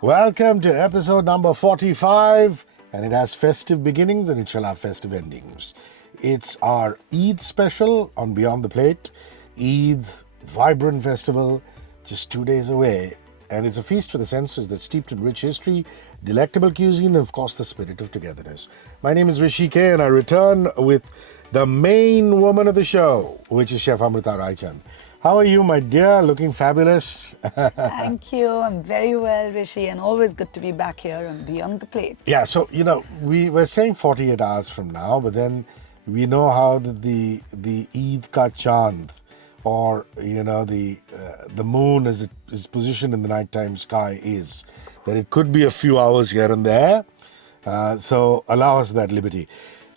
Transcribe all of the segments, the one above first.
Welcome to episode number 45, and it has festive beginnings and it shall have festive endings. It's our Eid special on Beyond the Plate. Eid, vibrant festival, just 2 days away. And it's a feast for the senses that's steeped in rich history, delectable cuisine, and of course the spirit of togetherness. My name is Hrishi K, and I return with the main woman of the show, which is Chef Amrita Raichand. How are you, my dear? Looking fabulous. Thank you. I'm very well, Rishi, and always good to be back here on Beyond the Plate. Yeah, so, we were saying 48 hours from now, but then we know how the Eid ka chand, or, the moon as it is positioned in the nighttime sky is, that it could be a few hours here and there. So allow us that liberty.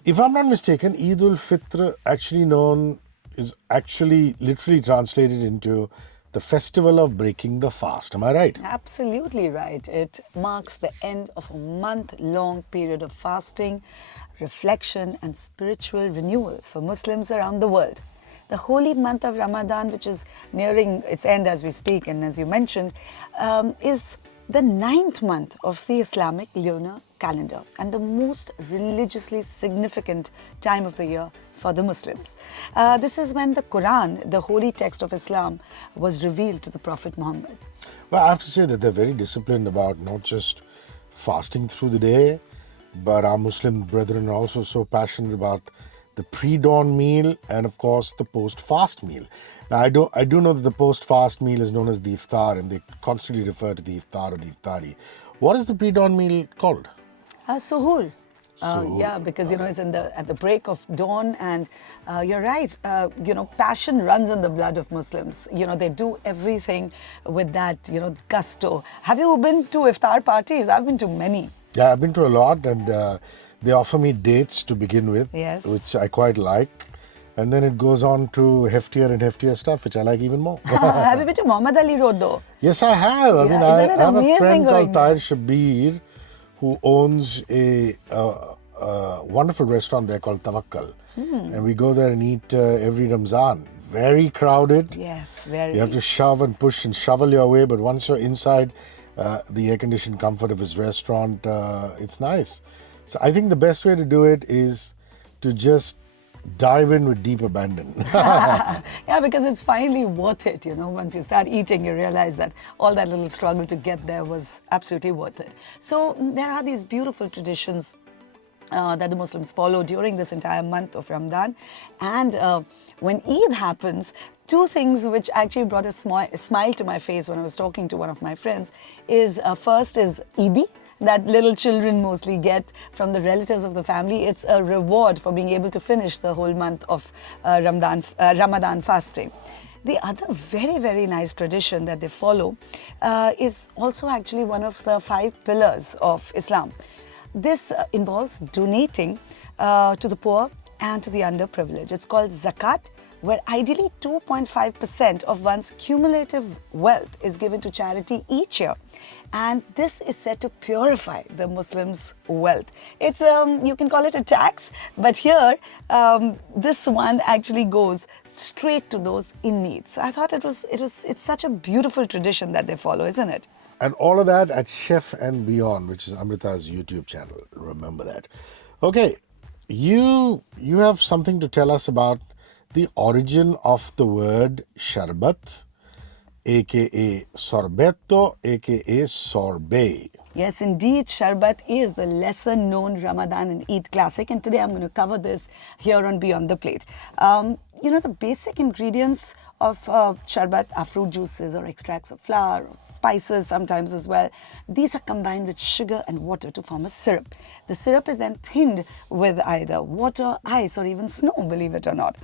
If I'm not mistaken, Eid-ul-Fitr is actually literally translated into the festival of breaking the fast. Am I right? Absolutely right. It marks the end of a month-long period of fasting, reflection, and spiritual renewal for Muslims around the world. The holy month of Ramadan, which is nearing its end as we speak, and as you mentioned, is the 9th month of the Islamic lunar calendar and the most religiously significant time of the year for the Muslims. This is when the Quran, the holy text of Islam, was revealed to the Prophet Muhammad. Well, I have to say that they're very disciplined about not just fasting through the day, but our Muslim brethren are also so passionate about the pre-dawn meal and, of course, the post-fast meal. Now, I do know that the post-fast meal is known as the iftar, and they constantly refer to the iftar or the iftari. What is the pre-dawn meal called? Suhoor. Suhoor. Yeah, because it's at the break of dawn, and you're right. Passion runs in the blood of Muslims. They do everything with that gusto. Have you been to iftar parties? I've been to many. Yeah, I've been to a lot, and they offer me dates to begin with, Yes. which I quite like. And then it goes on to heftier and heftier stuff, which I like even more. Have you been to Muhammad Ali Road though? Yes, I have. I mean, Isn't I it have a amazing friend going called Tahir Shabir who owns a wonderful restaurant there called Tawakkal. And we go there and eat every Ramzan. Very crowded. Yes, very. You have to shove and push and shovel your way, but once you're inside the air-conditioned comfort of his restaurant, it's nice. So I think the best way to do it is to just dive in with deep abandon. Yeah, because it's finally worth it. Once you start eating, you realize that all that little struggle to get there was absolutely worth it. So there are these beautiful traditions that the Muslims follow during this entire month of Ramadan. And when Eid happens, two things which actually brought a smile to my face when I was talking to one of my friends is first is Eid, that little children mostly get from the relatives of the family. It's a reward for being able to finish the whole month of Ramadan fasting. The other very, very nice tradition that they follow is also actually one of the 5 pillars of Islam. This involves donating to the poor and to the underprivileged. It's called Zakaat, where ideally 2.5% of one's cumulative wealth is given to charity each year. And this is said to purify the Muslims' wealth. It's you can call it a tax, but here this one actually goes straight to those in need. So I thought it's such a beautiful tradition that they follow, isn't it? And all of that at Chef and Beyond, which is Amrita's YouTube channel. Remember that. Okay, you have something to tell us about the origin of the word Sherbet, aka sorbetto, aka sorbet. Yes, indeed, Sherbet is the lesser known Ramadan and Eid classic, and today I'm going to cover this here on Beyond the Plate. The basic ingredients of Sherbet are fruit juices or extracts of flour or spices sometimes as well. These are combined with sugar and water to form a syrup. The syrup is then thinned with either water, ice, or even snow, believe it or not.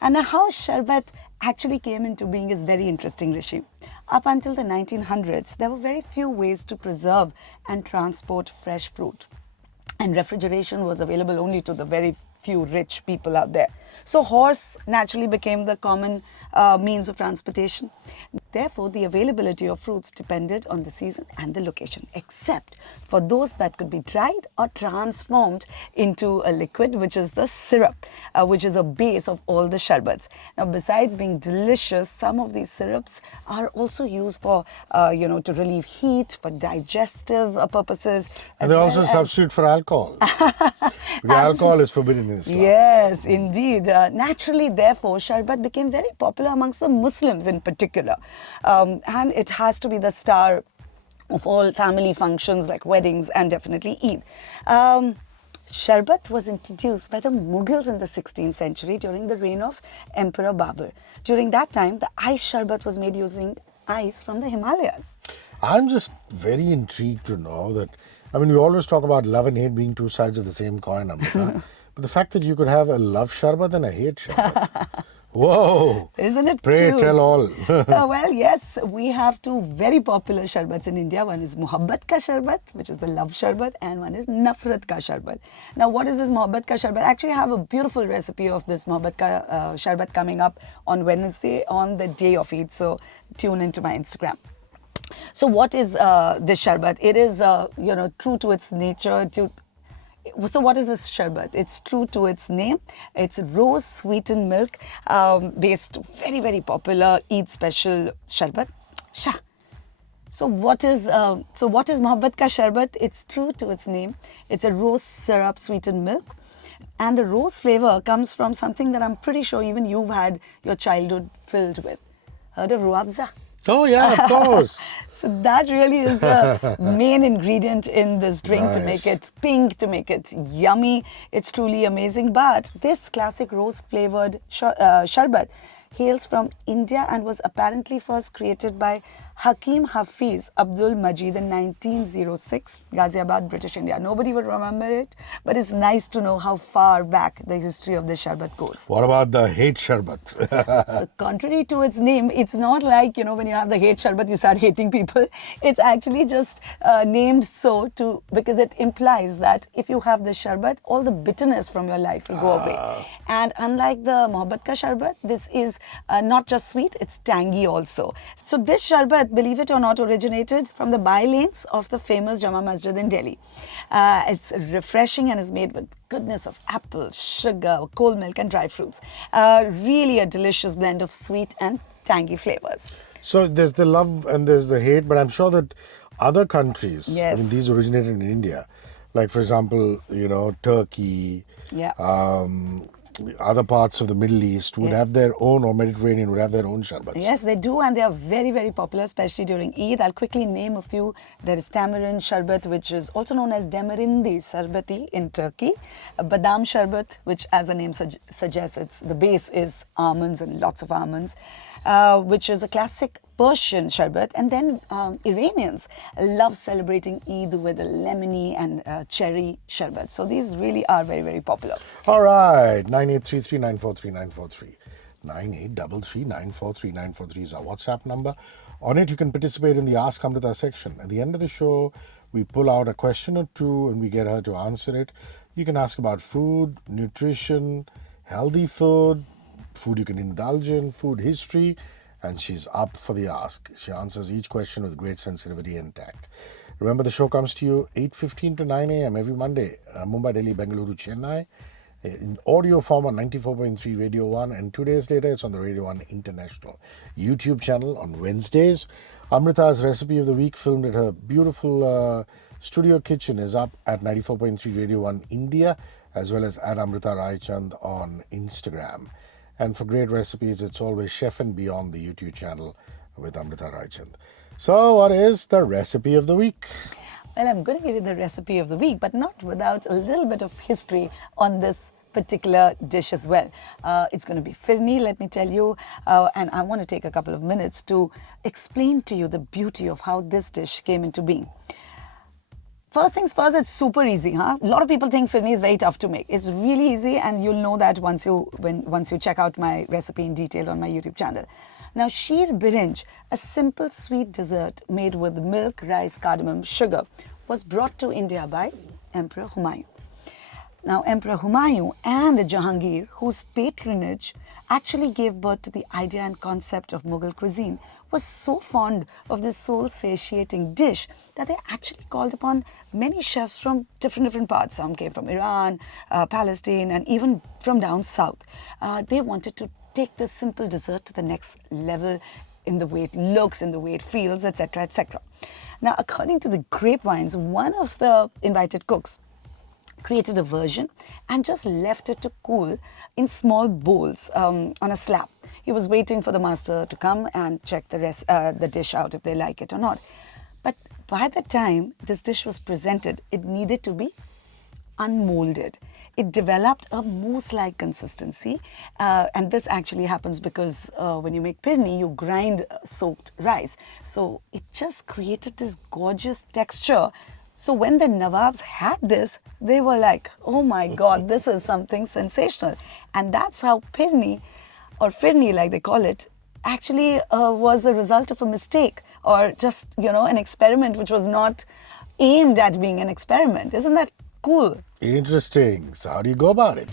And how Sherbet actually came into being is very interesting, Rishi. Up until the 1900s, there were very few ways to preserve and transport fresh fruit. And refrigeration was available only to the very few rich people out there. So horse naturally became the common means of transportation. Therefore, the availability of fruits depended on the season and the location, except for those that could be dried or transformed into a liquid, which is the syrup, which is a base of all the sherbets. Now, besides being delicious, some of these syrups are also used for, to relieve heat, for digestive purposes. And they also substitute for alcohol. Because alcohol is forbidden in Islam. Yes, indeed. Naturally, therefore, Sherbet became very popular amongst the Muslims in particular. And it has to be the star of all family functions like weddings and definitely Eid. Sherbet was introduced by the Mughals in the 16th century during the reign of Emperor Babur. During that time, the ice sherbet was made using ice from the Himalayas. I'm just very intrigued to know that, we always talk about love and hate being two sides of the same coin, Amrita. But the fact that you could have a love sherbet and a hate sherbet. Whoa! Isn't it Pray cute? tell all. Well, yes, we have two very popular sherbets in India. One is Mohabbat ka sherbet, which is the love sherbet, and one is Nafrat ka sherbet. Now, what is this Mohabbat ka sherbet? Actually, I have a beautiful recipe of this Mohabbat ka sherbet coming up on Wednesday on the day of Eid. So, tune into my Instagram. So, what is this sherbet? It is, true to its nature. So what is this sherbet? It's true to its name. It's rose sweetened milk based, very, very popular Eid special sherbet. So what is Mohabbat ka sherbet? It's true to its name. It's a rose syrup sweetened milk. And the rose flavor comes from something that I'm pretty sure even you've had your childhood filled with. Heard of ruafza? Oh, yeah, of course. So that really is the main ingredient in this drink to make it pink, to make it yummy. It's truly amazing. But this classic rose-flavored sherbet hails from India and was apparently first created by Hakim Hafiz Abdul Majid in 1906, Ghaziabad, British India. Nobody would remember it, but it's nice to know how far back the history of the sherbet goes. What about the hate sherbet? So contrary to its name, it's not like, when you have the hate sherbet, you start hating people. It's actually just named so because it implies that if you have the sherbet, all the bitterness from your life will go away. And unlike the Mohabbat ka sherbet, this is not just sweet, it's tangy also. So this sherbet, believe it or not, originated from the by-lanes of the famous Jama Masjid in Delhi. It's refreshing and is made with goodness of apples, sugar, cold milk and dry fruits. Really a delicious blend of sweet and tangy flavors. So there's the love and there's the hate, but I'm sure that other countries, these originated in India, like for example, Turkey, other parts of the Middle East would have their own, or Mediterranean would have their own sherbets. Yes, they do, and they are very, very popular, especially during Eid. I'll quickly name a few. There is tamarind sherbet, which is also known as demirindi sherbeti in Turkey. Badam sherbet, which as the name suggests, the base is almonds and lots of almonds, which is a classic Persian sherbet. And then Iranians love celebrating Eid with a lemony and cherry sherbet. So these really are very, very popular. All right, 9833943943. 9833943943 is our WhatsApp number. On it, you can participate in the Ask Amrita section. At the end of the show, we pull out a question or two and we get her to answer it. You can ask about food, nutrition, healthy food you can indulge in, food history, and she's up for the ask. She answers each question with great sensitivity and tact. Remember, the show comes to you 8:15 to 9 a.m. every Monday, Mumbai, Delhi, Bengaluru, Chennai, in audio form on 94.3 Radio 1, and 2 days later it's on the Radio 1 International YouTube channel on Wednesdays. Amrita's Recipe of the Week, filmed at her beautiful studio kitchen, is up at 94.3 Radio 1 India, as well as at Amrita Raichand on Instagram. And for great recipes, it's always Chef and Beyond, the YouTube channel with Amrita Raichand. So what is the recipe of the week? Well, I'm going to give you the recipe of the week, but not without a little bit of history on this particular dish as well. It's going to be firni, let me tell you, and I want to take a couple of minutes to explain to you the beauty of how this dish came into being. First things first, it's super easy. A lot of people think firni is very tough to make. It's really easy, and you'll know that once you check out my recipe in detail on my YouTube channel. Now, sheer birinj, a simple sweet dessert made with milk, rice, cardamom, sugar, was brought to India by Emperor Humayun. Now, Emperor Humayun and Jahangir, whose patronage actually gave birth to the idea and concept of Mughal cuisine, was so fond of this soul-satiating dish that they actually called upon many chefs from different parts. Some came from Iran, Palestine, and even from down south. They wanted to take this simple dessert to the next level in the way it looks, in the way it feels, etc., etc. Now, according to the grapevines, one of the invited cooks created a version and just left it to cool in small bowls on a slab. He was waiting for the master to come and check the dish out if they like it or not. But by the time this dish was presented, it needed to be unmolded. It developed a mousse-like consistency, and this actually happens because when you make pirni, you grind soaked rice. So it just created this gorgeous texture. So when the Nawabs had this, they were like, oh my God, this is something sensational. And that's how pirni, or firni like they call it, actually was a result of a mistake, or just, an experiment which was not aimed at being an experiment. Isn't that cool? Interesting. So how do you go about it?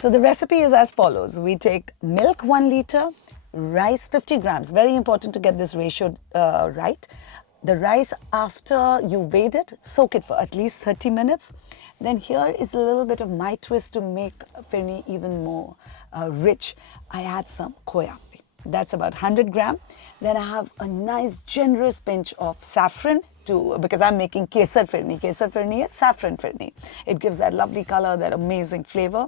So the recipe is as follows. We take milk 1 liter, rice 50 grams. Very important to get this ratio right. The rice, after you weighed it, soak it for at least 30 minutes. Then here is a little bit of my twist to make firni even more rich. I add some khoya. That's about 100 gram. Then I have a nice generous pinch of saffron because I'm making kesar firni. Kesar firni is saffron firni. It gives that lovely color, that amazing flavor.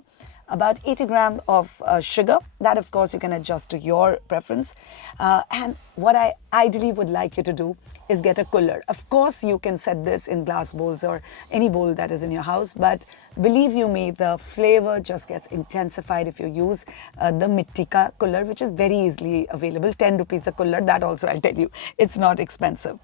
About 80 gram of sugar. That, of course, you can adjust to your preference. And what I ideally would like you to do is get a cooler. Of course, you can set this in glass bowls or any bowl that is in your house. But believe you me, the flavor just gets intensified if you use the mitti ka cooler, which is very easily available. 10 rupees a cooler. That also, I'll tell you, it's not expensive.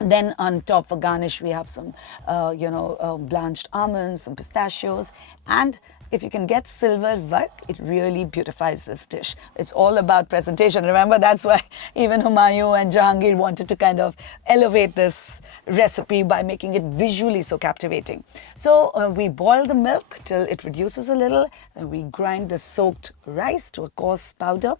Then on top for garnish, we have some, blanched almonds, some pistachios, and if you can get silver work, it really beautifies this dish. It's all about presentation. Remember, that's why even Humayun and Jahangir wanted to kind of elevate this recipe by making it visually so captivating. So we boil the milk till it reduces a little, then we grind the soaked rice to a coarse powder.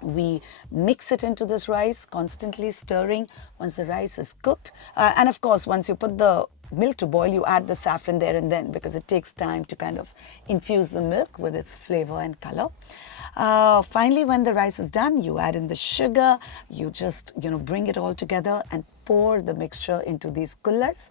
We mix it into this rice, constantly stirring once the rice is cooked. And of course, once you put the milk to boil, you add the saffron there and then because it takes time to kind of infuse the milk with its flavor and color. Finally, when the rice is done, you add in the sugar. You just, bring it all together and pour the mixture into these coolers.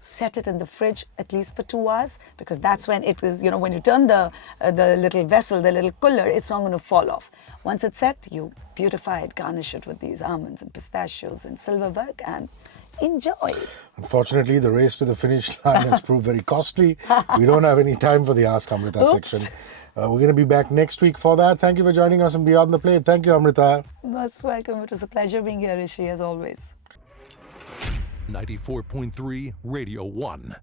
Set it in the fridge at least for 2 hours because that's when it is, when you turn the little vessel, the little cooler, it's not going to fall off. Once it's set, you beautify it, garnish it with these almonds and pistachios and silver work and enjoy. Unfortunately, the race to the finish line has proved very costly. We don't have any time for the Ask Amrita section. We're going to be back next week for that. Thank you for joining us on Beyond the Plate. Thank you, Amrita. Most welcome. It was a pleasure being here, Rishi, as always. 94.3 Radio 1.